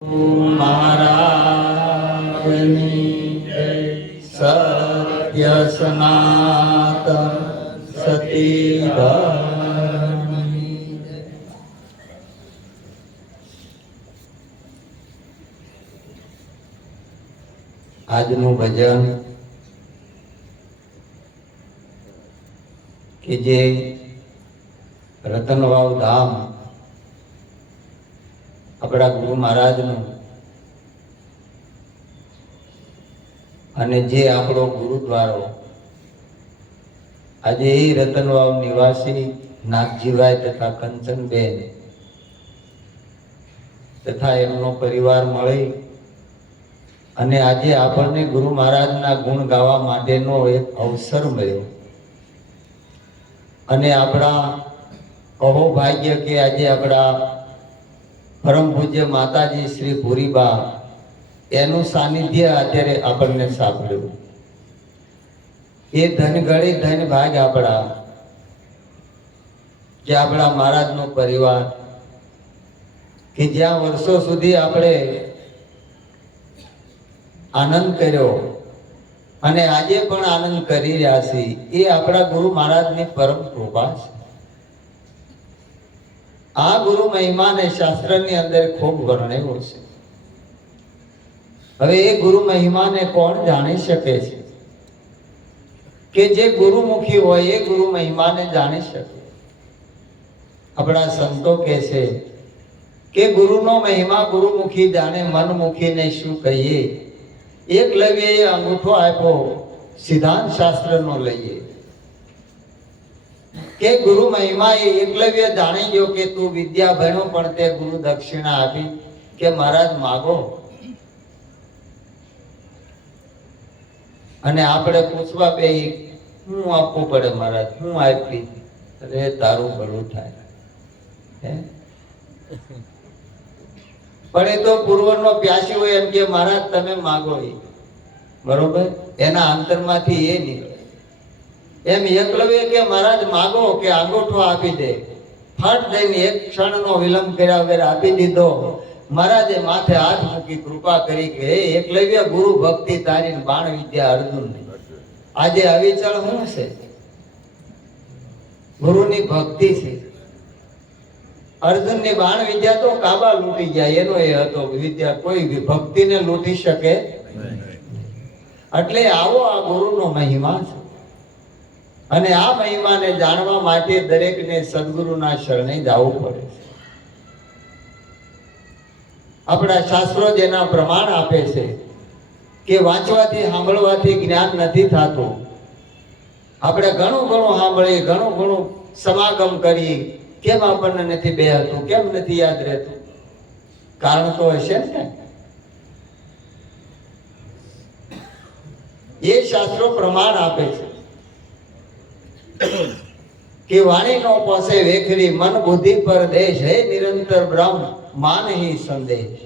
महाराजनी सत्य सनातन सती धर्मनी। આજનું ભજન કે જે રતનવાવ ધામ આપણા ગુરુ મહારાજનું અને જે આપણો ગુરુદ્વારો આજે એ રતનવાવ નિવાસી નાગજીભાઈ તથા કંચનબેન તથા એમનો પરિવાર મળી અને આજે આપણને ગુરુ મહારાજના ગુણ ગાવા માટેનો એક અવસર મળ્યો અને આપણા અહોભાગ્ય કે આજે આપણા પરમ પૂજ્ય માતાજી શ્રી ભૂરીબા એનું સાનિધ્ય અત્યારે આપણને સાંભળ્યું. એ ધનગળી ધન ભાગ આપણા કે આપણા મહારાજનો પરિવાર કે જ્યાં વર્ષો સુધી આપણે આનંદ કર્યો અને આજે પણ આનંદ કરી રહ્યા છીએ. એ આપણા ગુરુ મહારાજની પરમ કૃપા છે. આ ગુરુ મહિમાને શાસ્ત્રની અંદર ખૂબ વર્ણવ્યો છે. હવે એ ગુરુ મહિમાને કોણ જાણી શકે છે? કે જે ગુરુમુખી હોય એ ગુરુ મહિમાને જાણી શકે. આપણા સંતો કહે છે કે ગુરુનો મહિમા ગુરુમુખી જાણે, મનમુખીને શું કહીએ. એકલવ્યએ અંગૂઠો આપ્યો, સિદ્ધાંત શાસ્ત્રનો લઈએ. કે ગુરુ મહિમા એ એકલવ્ય જાણી ગયો કે તું વિદ્યા ભણ્યો પણ તે ગુરુ દક્ષિણા આપી કે મહારાજ માગો. અને આપણે પૂછવા બે હું આપવું પડે મહારાજ, હું આપી? અરે તારું ભલું થાય. પણ એ તો પૂર્વનો પ્યાસી હોય એમ કે મહારાજ તમે માગો. એ બરોબર એના અંતરમાંથી એ નીકળે. એમ એકલવ્ય કે મહારાજ માગો કે અંગૂઠો આપી દે. ફટ દઈને એક ક્ષણનો વિલંબ કર્યા વગર આપી દીધો. મહારાજે માથે હાથ મૂકી કૃપા કરી કે હે એકલવ્ય, ગુરુ ભક્તિ તારી બાણ વિદ્યા અર્જુનની. આજે અવિચળ શું છે? ગુરુની ભક્તિ છે. અર્જુનની બાણ વિદ્યા તો કાબા લૂંટી જાય એનો એ હતો વિદ્યા, કોઈ ભક્તિને લૂંટી શકે. એટલે આવો આ ગુરુનો મહિમા છે. અને આ મહિમાને જાણવા માટે દરેકને સદગુરુના શરણે જવું પડે છે. આપણા શાસ્ત્રો જેના પ્રમાણ આપે છે કે વાંચવાથી સાંભળવાથી જ્ઞાન નથી થતું. આપણે ઘણું ઘણું સાંભળીએ, ઘણું ઘણું સમાગમ કરીએ, કેમ આપણને નથી બેહતું, કેમ નથી યાદ રહેતું? કારણ તો હશે ને. એ શાસ્ત્રો પ્રમાણ આપે છે કે વાણી નો પોસે વેખરી, મન બુદ્ધિ પર દેશ, હે નિરંતર બ્રહ્મ માનહી સંદેશ.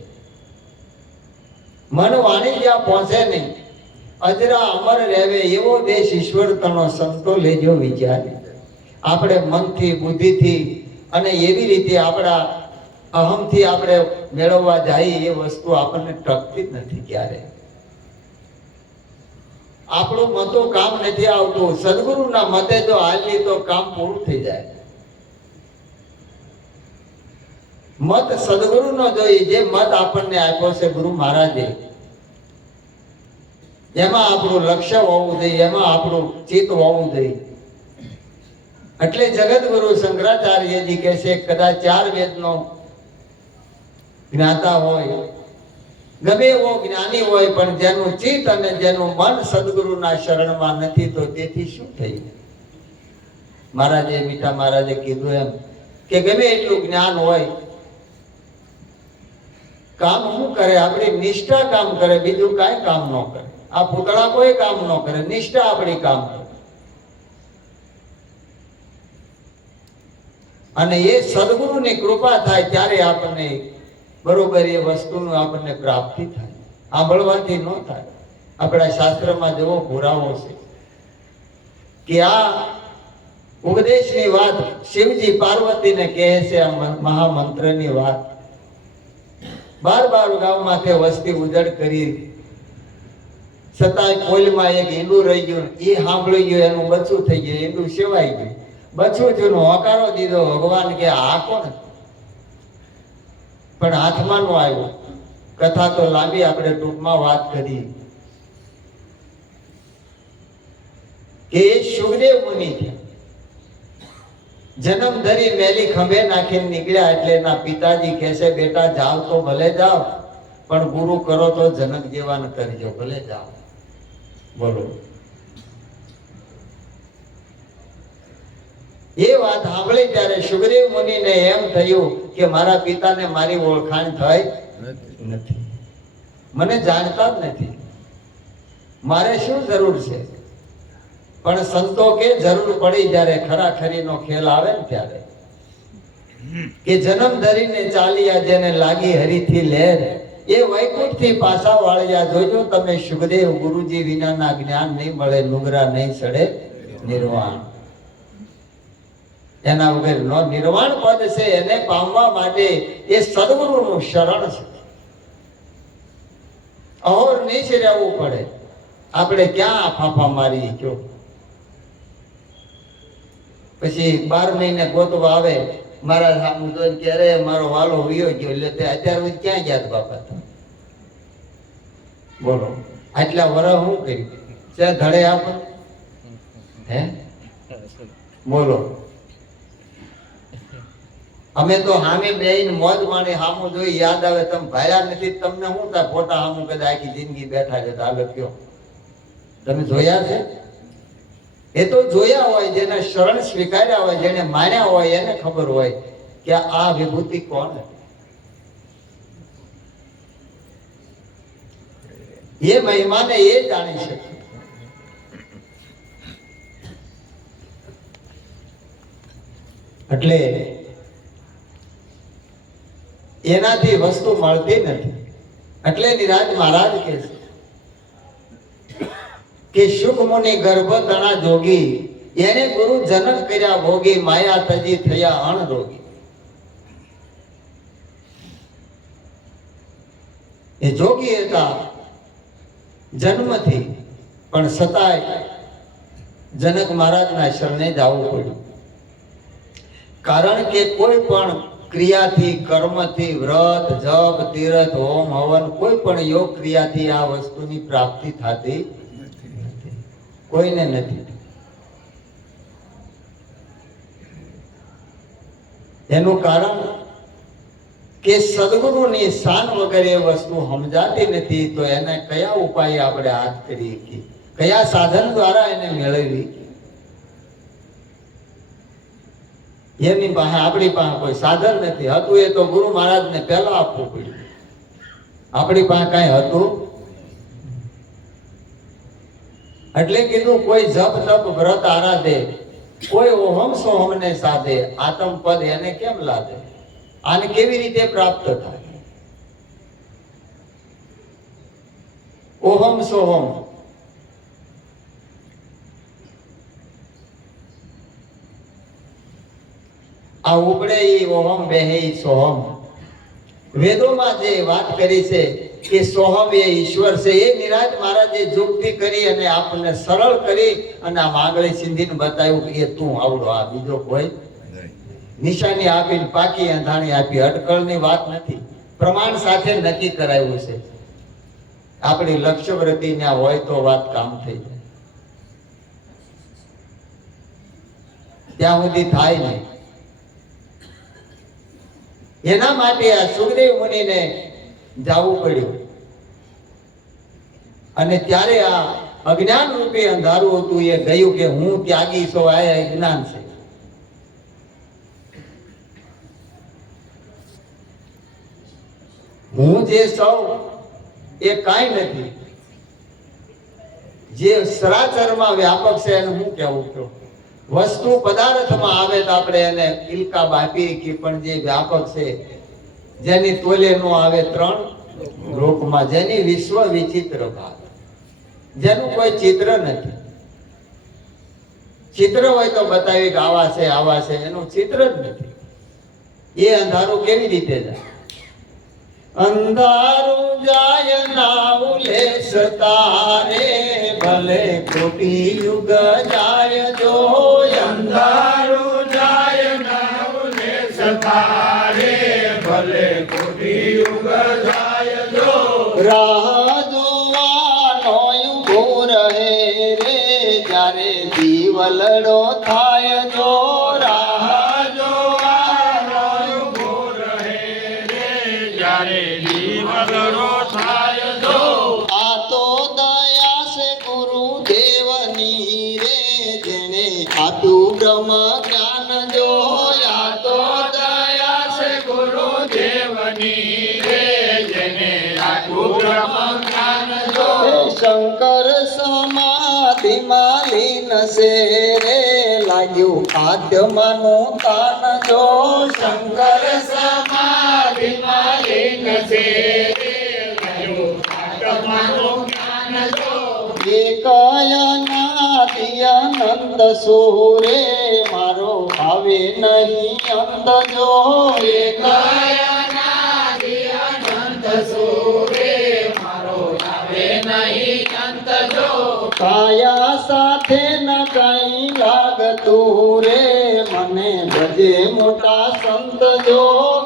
મન વાણી જ્યાં પહોંચે નહીં, અજરા અમર રહેવે એવો દેશ ઈશ્વર તનો સંતો લેજો વિચારી. આપણે મનથી, બુદ્ધિથી અને એવી રીતે આપણા અહમથી આપણે મેળવવા જાય એ વસ્તુ આપણને ટકતી જ નથી. ક્યારે આપણું મતો કામ નથી આવતું. સદગુરુના મતે જો હાલી તો કામ પૂરું થઈ જાય. મત સદગુરુનો જોઈએ. જે મત આપણને આપ્યો છે ગુરુ મહારાજે, એમાં આપણું લક્ષ્ય હોવું જોઈએ, એમાં આપણું ચિત્ત હોવું જોઈએ. એટલે જગતગુરુ શંકરાચાર્યજી કહે છે કદાચ 4 વેદનો જ્ઞાતા હોય, ગમે એવો જ્ઞાની હોય, પણ જેનું ચિત્ત અને જેનું મન સદગુરુના શરણમાં નથી તો તેથી શું થયું? મહારાજે, મીઠા મહારાજે કીધું એમ કે ગમે એટલું જ્ઞાન હોય, કામ શું કરે? આપણી નિષ્ઠા કામ કરે, બીજું કાંઈ કામ ન કરે. આ પૂતળા કોઈ કામ ન કરે, નિષ્ઠા આપણી કામ કરે. અને એ સદગુરુની કૃપા થાય ત્યારે આપણને બરોબર એ વસ્તુનું આપણને પ્રાપ્તિ થાય. સાંભળવાથી ન થાય. આપણા શાસ્ત્રમાં જેવો પુરાવો છે કે આ ઉપદેશની વાત શિવજી પાર્વતીને કહે છે, આ મહામંત્રની વાત બાર ગામમાંથી વસ્તી ઉજળ કરી, છતાંય કોઈલમાં એક ઈંડું રહી ગયું. એ સાંભળી ગયું, એનું બચ્ચું થઈ ગયું, ઈંડું સેવાઈ ગયું. બચ્ચું થયું, હોકારો દીધો. ભગવાન કે આ કોણ? પણ હાથમાં નો આવ્યો. કથા તો લાંબી, આપણે ટૂંકમાં વાત કરી કે સુખદેવ મુનિ થયા. જન્મ ધરી મેલી ખંભે નાખીને નીકળ્યા. એટલે એના પિતાજી કહેશે, બેટા જાવ તો ભલે જાવ, પણ ગુરુ કરો તો જનક જેવા ન કરજો, ભલે જાવ. બોલો, એ વાત સાંભળી ત્યારે સુખદેવ મુનિને એમ થયું કે મારા પિતાને મારી ઓળખાણ થઈ નથી, મને જાણતા જ નથી, મારે શું જરૂર છે? પણ સંતો કે જરૂર પડી જ્યારે ખરાખરીનો ખેલ આવે ને ત્યારે, કે જન્મ ધરીને ચાલ્યા જેને લાગી હરીથી લહેર, એ વૈકુંઠ થી પાછા વાળ્યા. જોજો તમે, સુખદેવ ગુરુજી વિનાના જ્ઞાન નહીં મળે, નુગરા નહીં સડે નિર્વાણ. એના વગર નો નિર્વાણ પદ છે, એને પામવા માટે એ સદગુરુનું શરણ છે. અહોર નહીં રહેવું પડે. આપણે ક્યાં ફાફા મારી ગયો? પછી 12 મહિને ગોતવા આવે, મારા સામુ જોઈને કે અરે મારો વાલો વયો ગયો. એટલે અત્યારે ક્યાં ગયા બાપા? બોલો, આટલા વરસ શું કર્યું છે? ધડે આપો હે? બોલો, અમે તો સામે બેહીને મોજ માણી, સામું જોઈ યાદ આવે, તમે ભાયા નથી, તમને શું થાય? ફોટા સામું કદાચ આખી જિંદગી બેઠા છે. હાલો કયો, તમે જોયા છે? એ તો જોયા હોય, જેને શરણ સ્વીકાર્યા હોય, જેને માન્યા હોય, એને ખબર હોય કે આ વિભૂતિ કોણ. એ મહિમાને એ જાણી શકે. એટલે એનાથી વસ્તુ મળતી નથી. એટલે નિરાજ મહારાજ કહે છે કે સુખ મુનિ ગર્ભ તણા જોગી, એને ગુરુ જનક કર્યા ભોગી, માયા તજી થયા અણરોગી. એ જોગી હતા જન્મથી, પણ છતાંય જનક મહારાજના શરણે જવું પડ્યું. કારણ કે કોઈ પણ ક્રિયાથી, કર્મથી, વ્રત, જપ, તીર્થ, હોમ, હવન, કોઈ પણ યોગ ક્રિયાથી આ વસ્તુની પ્રાપ્તિ થતી કોઈને નથી. એનું કારણ કે સદગુરુની શાન વગર એ વસ્તુ સમજાતી નથી. તો એને કયા ઉપાય આપણે હાથ કરીએ કે કયા સાધન દ્વારા એને મેળવવી? એની પાસે, આપણી પાસે કોઈ સાધન નથી. હતું એ તો ગુરુ મહારાજને પહેલા આપવું પડ્યું. આપણી પાસે કઈ હતું. એટલે કીધું, કોઈ જપ તપ વ્રત આરાધે, કોઈ ઓહમ સોહમ ને સાધે, આત્મ પદ એને કેમ લાદે? આને કેવી રીતે પ્રાપ્ત થાય? ઓહમ સોહમ આ ઉપડે ઈ ઓહમ, બેહે ઈ સોહમ. વેદોમાં જે વાત કરી છે કે સોહમ એ ઈશ્વર છે, એ નિરાજ મહારાજે યુક્તિ કરી અને આપણને સરળ કરી અને આ આંગળી સિંધીને બતાવ્યું કે તું આવડો, આ બીજો કોઈ નિશાની આપીને પાકી અંધાણી આપી. અટકળની વાત નથી, પ્રમાણ સાથે નક્કી કરાયું છે. આપણી લક્ષ્યવૃત્તિ ત્યાં હોય તો વાત કામ થઈ જાય, ત્યાં સુધી થાય નહીં. એના માટે આ સુખદેવ મુનિને જવું પડ્યું. અને ત્યારે આ અજ્ઞાન રૂપી અંધારું હતું, એ ગયું કે હું ત્યાગી છો, આ જ્ઞાન છે. હું જે સૌ એ કાંઈ નથી. જે સરાચરમાં વ્યાપક છે એને હું કેવું છું. વસ્તુ પદાર્થમાં આવે તો આપણે એને ઇલકા બાપી કે, પણ જે વ્યાપક છે, જેની તોલે નો આવે 3 લોકમાં, જેની વિશ્વ વિચિત્ર ભાત, જેનું કોઈ ચિત્ર નથી. ચિત્ર હોય તો બતાવી કે આવા છે આવા છે, એનું ચિત્ર જ નથી. એ અંધારું કેવી રીતે જાય? અંધારું જાય નાવલે સતારે ભલે ખોટી યુગ જાય જો અંધારું જાય નાવલે સતારે ભલે ખોટી યુગ જાય જો રાહ જોવાનો ઉભો રહે રે જ્યારે દીવલડો થાય જો રાહ જોવાનો ઉભો રહે રે જ્યારે દીવલડો થાય જો આ તો દયા છે ગુરુદેવની રે જેણે આપ્યું બ્રહ્મ જ્ઞાન જોયા તો દયા છે ગુરુદેવની રે જેને આપ્યું બ્રહ્મ જ્ઞાન જો શંકર સમાધિમાં લીન છે રે લાગ્યું આત્માનું તાન જો શંકર સમાધિમાં લીન છે રે લાગ્યું આત્માનું જ્ઞાન જો એકયનાદિ અનંત સૂરે મારો આવે નહીં અંત જો એકયનાદિ અનંત સૂરે મારો આવે નહીં અંત જો કાયા સાથે ન કઈ લાગતું રે મને ભજે મોટા સંત જો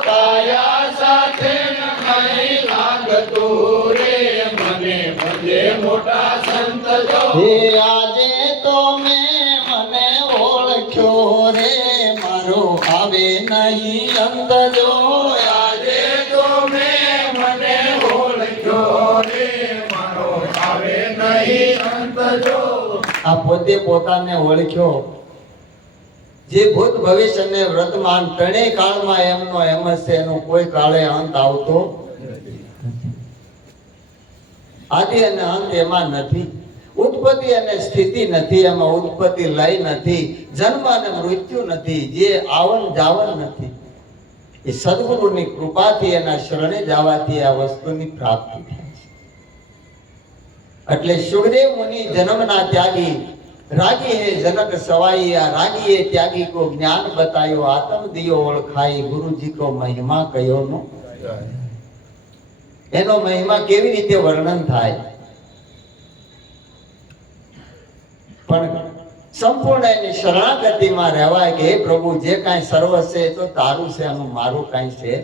કાયા સાથે ન કઈ લાગતું રે મને ભજે મોટા સંત જો હે આજે તો મેં મને ઓળખ્યો રે મારો આવે નહીં અંત જો આજે તો મેં મને ઓળખ્યો રે મારો આવે નહીં અંત જો આ પોતે પોતાને ઓળખ્યો જે ભૂત ભવિષ્ય અને વર્તમાન ત્રણેય કાળમાં એમનો એમ જ છે એનો કોઈ કાળે અંત આવતો આદિ અને અંત એમાં નથી ઉત્પત્તિ અને સ્થિતિ નથી એમાં ઉત્પત્તિ લય નથી જન્મ અને મૃત્યુ નથી જે આવન જાવન નથી એ સદગુરુની કૃપાથી એના શરણે જવાથી આ વસ્તુની પ્રાપ્તિ થાય છે એટલે સુખદેવ મુનિ જન્મના ત્યાગી रागी है जनक सवाई आ रागी है त्यागी को ज्ञान बतायो आत्म दियो ओळखाई गुरुजी को महिमा कयो नो एनो महिमा केवी रीते वर्णन थाय पण संपूर्ण एनी शरणागति में रहवाय के हे प्रभु जे काई सर्व छे तो तारू छे अनु मारू काई छे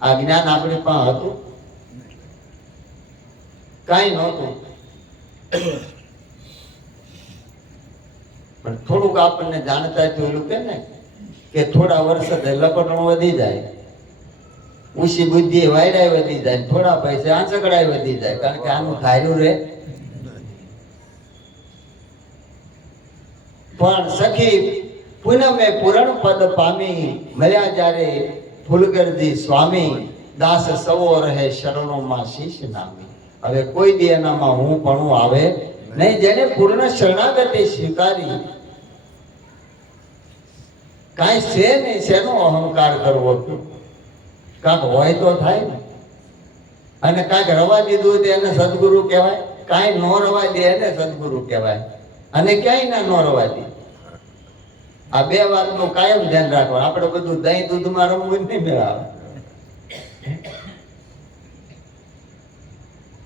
आ ज्ञान आपणे पण हतुं काई नहोतुं પણ થોડુંક આપણને જાણતા જોયેલું કે ને કે થોડા વર્ષ લપટણું વધી જાય ઊંચી બુદ્ધિ વાયરાય વધી જાય થોડા પૈસા આંચકડાય વધી જાય કારણ કે આનું ધાર્યું રહે પણ સખી પૂનમે પૂરણ પદ પામી મળ્યા જ્યારે ફૂલગરજી સ્વામી દાસ સવો રહે શરણોમાં શીશ નામી હવે કોઈ દી એનામાં હું પણ આવે नहीं जेने पूर्ण शरणागति स्वीकारी काई से नहीं सेनो अहंकार करवो काक होय तो थाय ने अने काक रवा दीधुं ते एने सद्गुरु कहेवाय काई नो रवा दे एने सद्गुरु कहेवाय अने क्याय ना नो रवा दे आ बे वातनुं कायम ध्यान राखो आपणे बधुं दही दूधमां रमવું नहीं मेळावे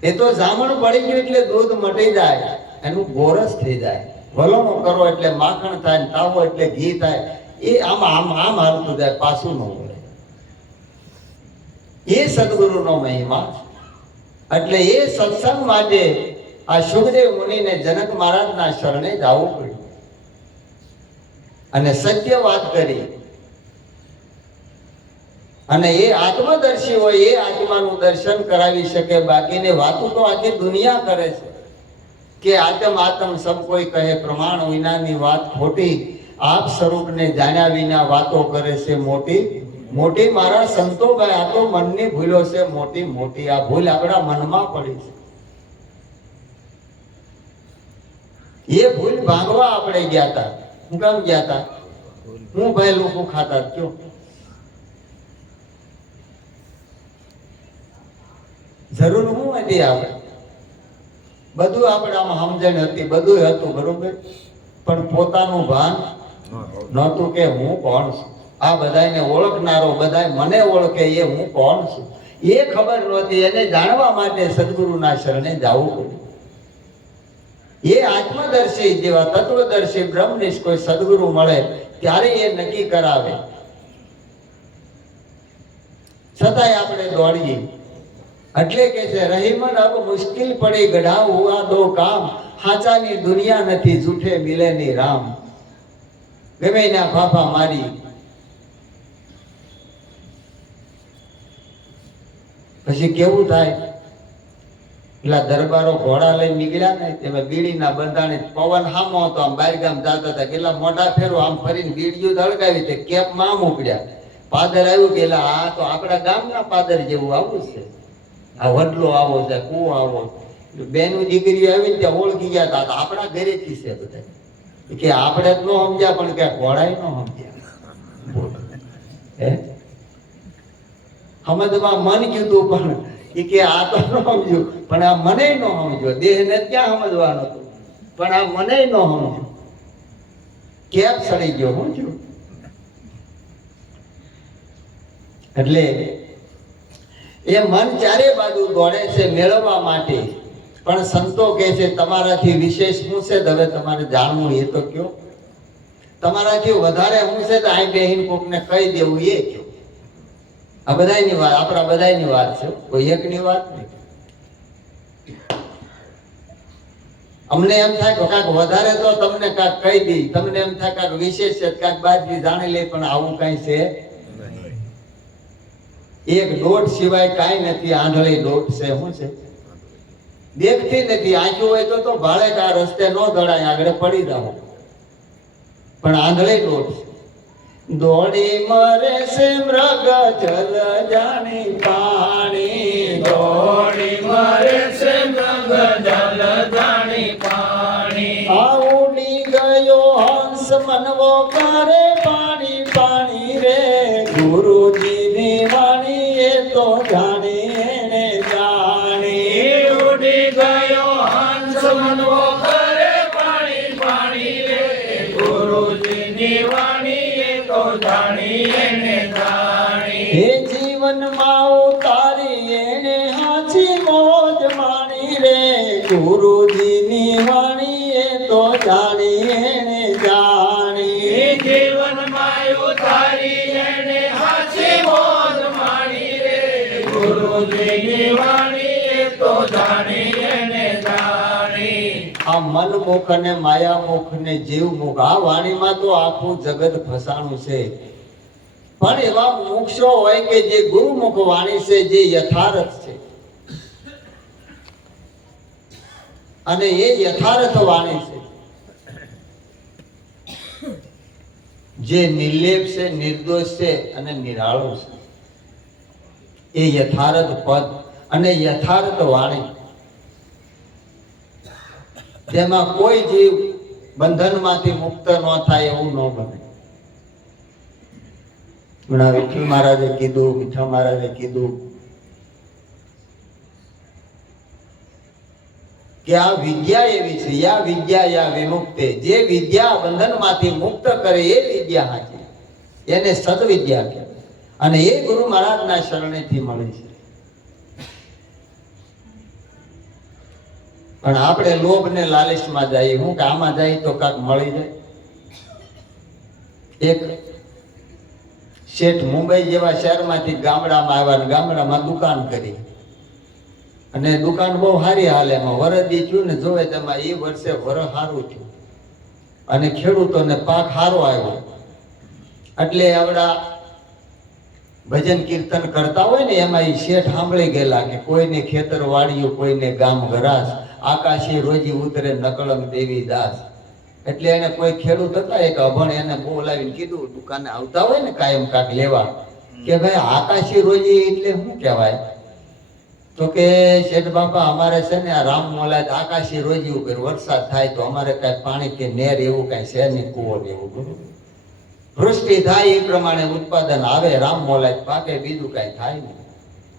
એ તો જામણ પડી ગયું એટલે દૂધ મટી જાય એનું ગોરસ થઈ જાય વલોણો કરો એટલે માખણ થાય તાવો એટલે ઘી થાય એ આમ આમ આમ હાલતું જાય પાછું ન વળે એ સદગુરુનો મહિમા એટલે એ સત્સંગ માટે આ સુખદેવ મુનિને જનક મહારાજના શરણે જવું પડ્યું અને સત્ય વાત કરી અને એ આત્મદર્શી હોય એ આત્માનું દર્શન કરાવી શકે બાકીની વાતો તો આખી દુનિયા કરે છે કે આત્મ આત્મ સબ કોઈ કહે પ્રમાણ વિનાની વાત ખોટી આપ સ્વરૂપને જાણ્યા વિના વાતો કરે છે મોટી મોટી મારા સંતો ભાઈ આ તો મનની ભૂલો છે મોટી મોટી આ ભૂલ આપણા મનમાં પડી છે એ ભૂલ ભાંગવા આપણે ગયા હતા હું કામ ગયા હતા હું ભાઈ લોકો ખાતા ક્યો જરૂર હું હતી આપણે બધું આપણામાં સમજણ હતી બધું હતું બરોબર પણ પોતાનું ભાન નહોતું કે હું કોણ છું આ બધાને ઓળખનારો બધાય મને ઓળખે એ હું કોણ છું એ ખબર નહોતી. એને જાણવા માટે સદગુરુના શરણે જવું પડ્યું. એ આત્મદર્શી જેવા તત્વદર્શી બ્રહ્મનિષ્ઠ કોઈ સદગુરુ મળે ત્યારે એ નક્કી કરાવે. છતાંય આપણે દોડીએ. એટલે કે છે રહીમન અબ મુશ્કિલ પડી ગઢા હુઆ દો કામ, હાચાની દુનિયા નથી જૂઠે મિલે ની રામ. ગમે ના ફાફા મારી પછી કેવું થાય? પેલા દરબારો ઘોડા લઈને નીકળ્યા ને તેમાં બીડીના બંધાણે પવન હામો હતો. આમ બાર ગામ જતા હતા, કેટલા મોટા ફેરો આમ ફરીને બીડીઓ ધડકાવી તે કેપમાં આમ ઉપડ્યા. પાદર આવ્યું કે આ તો આપણા ગામના પાદર જેવું આવું છે, આ વડલો આવો છે, કૂવો આવો. બેનું દીકરીઓ આવી ને ત્યાં ઓળખી ગયા હતા, આપણા ઘરેથી છે બધા. કે આપણે જ ન સમજ્યા પણ કે ઘોડાય ન સમજ્યા. સમજવા મન કીધું પણ એ કે આ તો ન સમજ્યું, પણ આ મને ન સમજ્યો. દેહને ક્યાં સમજવાનું હતું, પણ આ મને ન સમજ્યું. કેપ સડી ગયો હું છું. એટલે એ મન ચારે બાજુ દોડે છે મેળવવા માટે. પણ સંતો કહે છે તમારાથી વિશેષ શું છે હવે તમારે જાણવું એ તો કયો. તમારાથી વધારે શું છે તો આ બેહીન કોકને કહી દેવું એ કયો. આ બધાની વાત, આપણા બધાની વાત છે, કોઈ એકની વાત નહીં. અમને એમ થાય કે કાંઈક વધારે તો તમને કાંઈક કહી દઈ, તમને એમ થાય કાંઈક વિશેષ છે, કાંઈક બાજરી જાણી લે, પણ આવું કાંઈ છે. એક દોટ સિવાય કાંઈ નથી. આંધળી દોટ છે. શું છે? દેખતી નથી. આંખ્યું હોય તો ભાડે કા રસ્તે ન દોડાય, આગળ પડી રહો. પણ આંધળી દોટ છે. દોડી મરે છે મૃગ જલ જાણી પાણી, દોડી મરે છે મૃગ જલ જાણી પાણી. ઉડી ગયો હંસ મનવો કરે પાણી પાણી રે, ગુરુજીની વાણી એ તો જાણી એને જાણી. ઉડી ગયો હંસ મનવો કરે પાણી પાણી રે, ગુરુજીની વાણી એ તો જાણી એને જાણી. હે જીવનમાં ઉતારી એને હાચી મોજ માણી રે, ગુરુજીની વાણી એ તો જાણી એને જાણી. જીવનમાં ઉતારી એને હાચી મોજ માણી રે, ગુરુજીની વાણી એ તો જાણી એને જાણી. આ મનમુખ અને માયામુખ ને જીવમુખ, આ વાણીમાં તો આખું જગત ફસાણું છે. પણ એવા મોક્ષો હોય કે જે ગુરુમુખ વાણી છે, જે યથાર્થ છે, અને એ યથાર્થ વાણી છે, જે નિર્લેપ છે, નિર્દોષ છે અને નિરાળું છે. એ યથાર્થ પદ અને યથાર્થ વાણી, જેમાં કોઈ જીવ બંધનમાંથી મુક્ત ન થાય એવું ન બને. હમણાં વિઠ્ઠલ મહારાજે કીધું, મીઠા મહારાજે કીધું કે આ વિદ્યા એવી છે, યા વિદ્યા યા વિમુક્તે, જે વિદ્યા બંધનમાંથી મુક્ત કરે એ વિદ્યા હાચી, એને સદવિદ્યા કહેવાય. અને એ ગુરુ મહારાજના શરણેથી મળે છે. પણ આપણે લોભ ને લાલચમાં જઈએ, હું કે આમાં જાય તો કાંક મળી જાય. એક શેઠ મુંબઈ જેવા શહેરમાંથી ગામડામાં આવ્યા ને ગામડામાં દુકાન કરી, અને દુકાન બહુ સારી હાલે. એમાં વરદી થયું ને જોવે તેમાં એ વર્ષે વર સારું થયું અને ખેડૂતોને પાક સારો આવ્યો. એટલે આવડા ભજન કીર્તન કરતા હોય ને એમાં એ શેઠ સાંભળી ગયેલા કે કોઈને ખેતર વાળ્યું, કોઈને ગામ ઘરાસ, આકાશી રોજી ઉતરે નકળંગ દેવી દાસ. એટલે એને કોઈ ખેડૂત હતા એક અભણ, એને બોલાવીને કીધું, દુકાને આવતા હોય ને કાયમ કાક લેવા, કે ભાઈ આકાશી રોજી એટલે શું કહેવાય? તો કે શેઠ બાપા અમારે છે ને આ રામ મોલાદ આકાશી રોજી ઉપર વરસાદ થાય તો અમારે કઈ પાણી કે નેર એવું કઈ છે નહીં, કુવો એવું બધું વૃષ્ટિ થાય એ પ્રમાણે ઉત્પાદન આવે, રામ મોલાદ પાકે, બીજું કઈ થાય નહીં.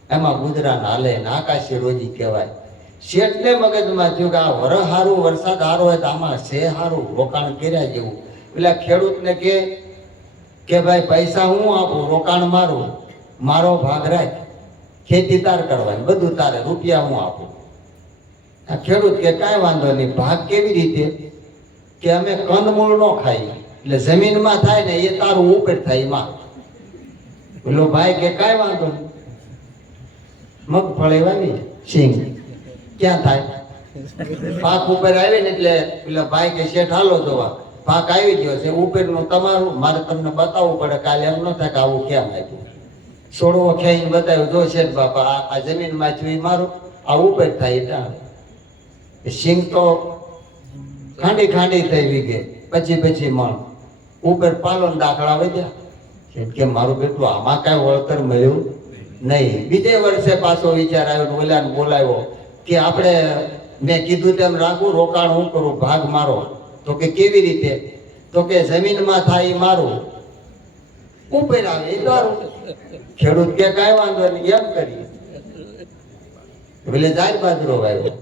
એમાં ગુજરાન હાલે ને આકાશી રોજી કહેવાય. શેઠને મગજમાં થયું કે આ વર હારું, વરસાદ હારો હોય તો આમાં છે હારું, રોકાણ કર્યા જેવું. પેલા ખેડૂતને કે ભાઈ પૈસા હું આપું, રોકાણ મારું, મારો ભાગ રાખ. ખેતી તાર કરવાની, બધું તારે, રૂપિયા હું આપું. આ ખેડૂત કે કાંઈ વાંધો નહીં. ભાગ કેવી રીતે? કે અમે કંદમૂળ ન ખાઈએ, એટલે જમીનમાં થાય ને એ તારું ઉપર થાય એમાં. પેલો ભાઈ કે કાંઈ વાંધો નહીં, મગફળી વાવી, સિંગ ક્યાં થાય? પાક ઉપર આવી ને એટલે પેલા ભાઈ કે શેઠ હાલો જોવા, પાક આવી ગયો છે ઉપરનું તમારું, મારે તમને બતાવવું પડે, કાલે એમ ન થાય કે આવું કેમ આપ્યું. છોડવો ખેઈને બતાવ્યું, જો શેઠ બાપા આ જમીનમાં છું મારું, આ ઉપર થાય ત્યાં. સિંગ તો ખાંડી ખાંડી થઈ વીગે, પછી મણ ઉપર પાલો દાખલા વધ્યા. શેઠ કે મારું બેટું આમાં કાંઈ વળતર મળ્યું નહીં. બીજે વર્ષે પાછો વિચાર આવ્યો, ઓલાને બોલાવ્યો કે આપણે મેં કીધું તેમ રાખું, રોકાણ હું કરું, ભાગ મારો. તો કે કેવી રીતે? તો કે જમીનમાં થાય એ મારું, ઉપર આવે એ તારું. ખેડૂત કે કાંઈ વાંધો નહીં, એમ કરીએ. એટલે જાર બાજરો વાવ્યો,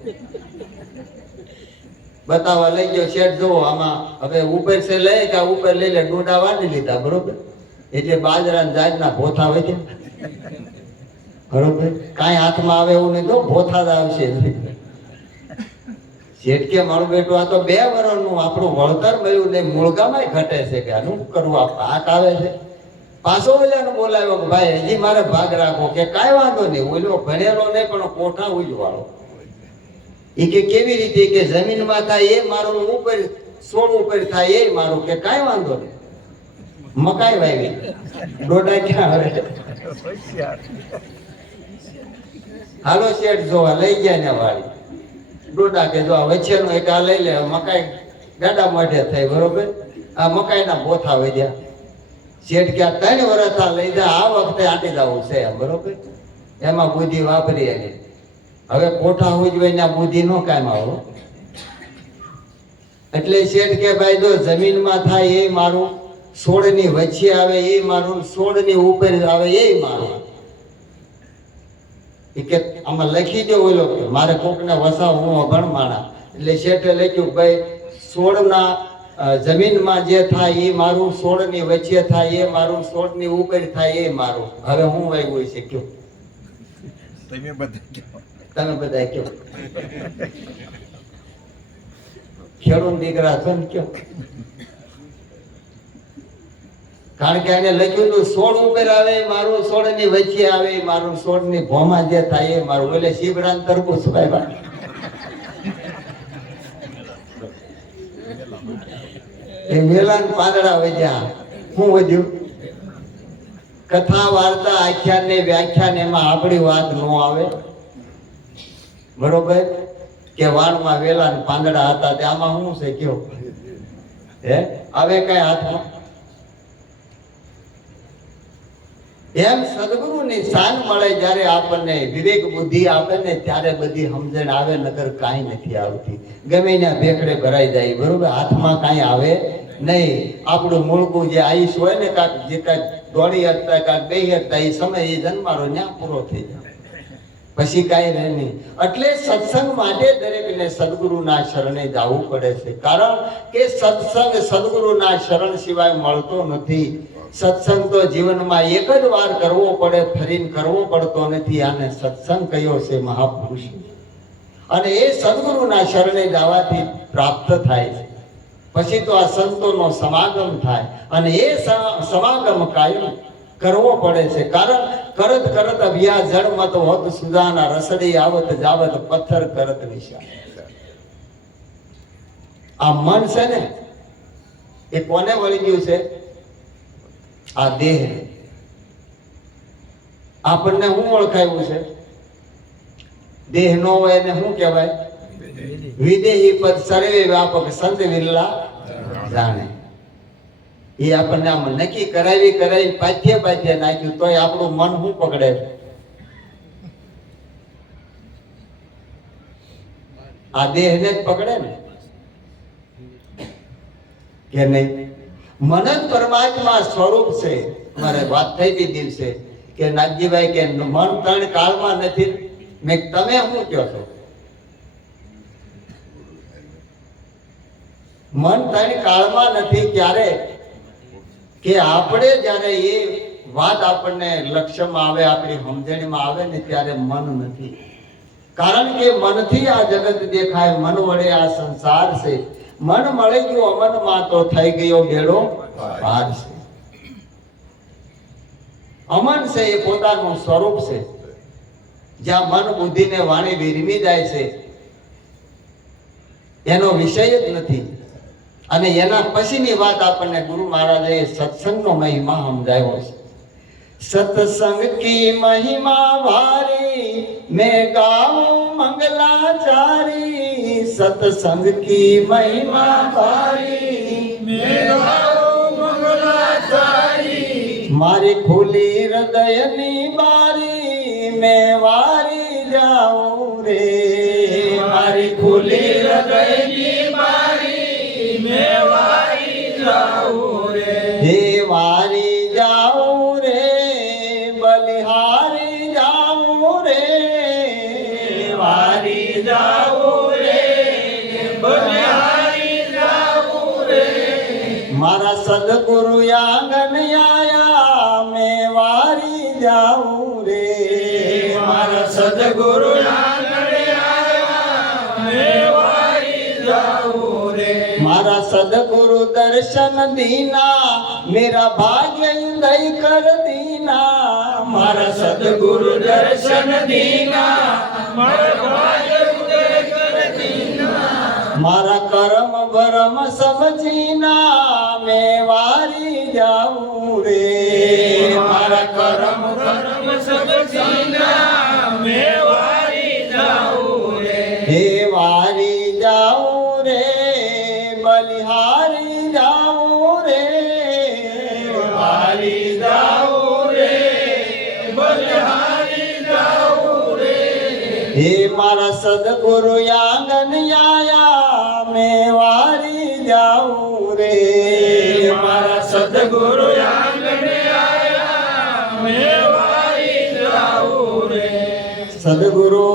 બતાવવા લઈ ગયો. શેઠ જોવો આમાં હવે ઉપર છે લઈ કે ઉપર લઈ લે, ડોડા વાળી લીધા, બરોબર. એટલે બાજરા જાતના ભોથા હોય છે, બરોબર. કાંઈ હાથમાં આવે એવું નહીં, તો ભોથા જ આવશે. શેઠ કે મારું બેટું આ તો 2 વર્ષનું આપણું વળતર મળ્યું નહીં, મૂળગામાં ઘટે છે, કે આનું કરવું, આ પાક આવે છે. પાછો ઓલાને બોલાવ્યો કે ભાઈ હજી મારે ભાગ રાખો. કે કાંઈ વાંધો નહીં, ઓલો ભણેલો નહીં પણ કોઠા ઉજવાળો. એ કે કેવી રીતે? કે જમીનમાં થાય એ મારું, ઉપર છોડ ઉપર થાય એ મારું. કે કાંઈ વાંધો નહીં, મકાઈ વાવી, ડોડા ક્યાં આવે? હાલો શેઠ જોવા લઈ ગયા ને વાળી. ડોડા કે જો આ વચ્ચેનો એક આ લઈ લે, મકાઈ ગાડા મોઢે થઈ, બરોબર. આ મકાઈના બોથા વધ્યા. શેઠ કે આ 3 વર્ષ આ લઈ જા, આ વખતે આટી જવું છે એમ, બરોબર. એમાં બુદ્ધિ વાપરી એની. હવે કોઠા ઉજવાઈને બુદ્ધિ નો કામ આવો. એટલે શેઠ કે ભાઈ જો જમીનમાં થાય એ મારું, છોડની વચ્ચે આવે એ મારું, છોડની ઉપર આવે એ મારું. કે આમાં લખી દો, ઓલો મારે કોકને વસાવ, હું અભણ માણા. એટલે શેઠે લખ્યું ભાઈ છોડના જમીનમાં જે થાય એ મારું, છોડની વચ્ચે થાય એ મારું, છોડની ઉપર થાય એ મારું. હવે હું વાવ્યું છે કયો? તમે બધા કયો? ખેડૂત દીકરા છો ને કયો? કારણ કે એને લખ્યું હતું છોડ ઉપર આવે મારું, છોડની વચ્ચે આવે મારું, છોડની ભોમાં જે થાય એ મારું. એટલે શિવરાન તરબૂચ ભાઈ એ વેલાન પાંદડા વધ્યા. શું વધ્યું? કથા વાર્તા આખ્યાન ને વ્યાખ્યાન એમાં આપણી વાત ન આવે, બરોબર. કે વાણમાં વેલા ને પાંદડા હતા, તે આમાં શું છે કયો? હે આવે કઈ હાથમાં? એમ સદગુરુની શાન મળે જ્યારે આપણને, વિવેક બુદ્ધિ આપે ને ત્યારે બધી સમજણ આવે, નગર કાંઈ નથી આવતી. ગમે ત્યાં ભેખડે ભરાઈ જાય, બરોબર. હાથમાં કાંઈ આવે નહીં. આપણું મૂળકું જે આયુષ હોય ને, કાંક જે કાંઈક દોડી શકતા, કાંક બે શકતા, એ સમય એ જન્મારો ત્યાં પૂરો થઈ જાય, પછી કાંઈ રહે નહીં. એટલે સત્સંગ માટે દરેકને સદગુરુના શરણે જવું પડે છે. કારણ કે સત્સંગ સદગુરુના શરણ સિવાય મળતો નથી. સત્સંગ તો જીવનમાં એક જ વાર કરવો પડે, ફરીને કરવો પડતો નથી. આને સત્સંગ કયો છે મહાપુરુષ. અને એ સદગુરુના શરણે જવાથી પ્રાપ્ત થાય છે. પછી તો આ સંતોનો સમાગમ થાય, અને એ સમાગમ કાયમ કરવો પડે છે. કારણ કરત કરત અભ્યા જળ મત હોત સુદાના, રસડી આવત જાવત પથ્થર કરત નિશા. આ મન છે ને એ કોને વળી ગયું છે? આ દેહ. આપણને શું ઓળખાયું છે? દેહ નો હોય એને શું કહેવાય? વિદેહી પદ સર્વે વ્યાપક સંત વિરલા જાણે. એ આપણને આમ નક્કી કરાવી પાથ્ય નાખ્યું, તોય આપણું મન શું પકડે? આ દેહને જ પકડે ને, કે નહીં? મન જ પરમાત્મા સ્વરૂપ છે. મારે વાત થઈ હતી દિવસે કે નાગજીભાઈ કે મન 3 કાળમાં નથી. મેં તમે શું કહો છો? મન 3 કાળમાં નથી. ક્યારે? કે આપણે જ્યારે એ વાત આપણને લક્ષ્યમાં આવે, આપણી સમજણીમાં આવે ને ત્યારે મન નથી. કારણ કે મનથી આ જગત દેખાય, મન વડે આ સંસાર છે. મન મળી ગયું અમનમાં તો થઈ ગયો બેડો પાર છે. અમન છે એ પોતાનું સ્વરૂપ છે. જ્યાં મન બુદ્ધિ ને વાણી વિરમી જાય છે એનો વિષય જ નથી. અને એના પછીની વાત આપણને ગુરુ મહારાજે સત્સંગનો મહિમા સમજાવ્યો છે. સત્સંગ કી મહિમા ભારી મેં ગાઉં મંગલાચારી. સત્સંગ કી મહિમા ભારી મેં ગાઉં મંગલાચારી. મારી ખુલી હૃદયની બારી મેં વારી જાઉં રે. મારી ખુલી હૃદયની બારી મેં વારી જાઉં રે. હે વારી જાઉં રે, બલિહારી જાઉં રે. વારી જાઉં રે, બલિહારી જાઉં રે. મારા સદગુરુ આંગણ આયા મેં વારી જાઉં રે. મારા સદગુરુ આંગણે આવ્યા મેં વારી જાઉં રે. મારા સદગુરુ દર્શન દીના મેરા ભાગ્ય ઉદય કર દીના. મારા સદગુરુ દર્શન દીના મારા ભાગ્ય ઉદય કર દીના. મારા કરમ ભરમ સમજીના મેં વારી જાઉં રે. મારા કરમ ધર્મ સબજીના મેં વારી જાઉં રે. હે વારી જાઉં રે, બલિહારી જાઉં રે. વારી જાઉં રે, બલિહારી જાઉં રે. હે મારા સદગુરુ આંગણ આયા મેં વારી જાઉં રે. મારા સદગુરુ આંગણે આવ્યા મેં વારી જાઉં રે. સદગુરુ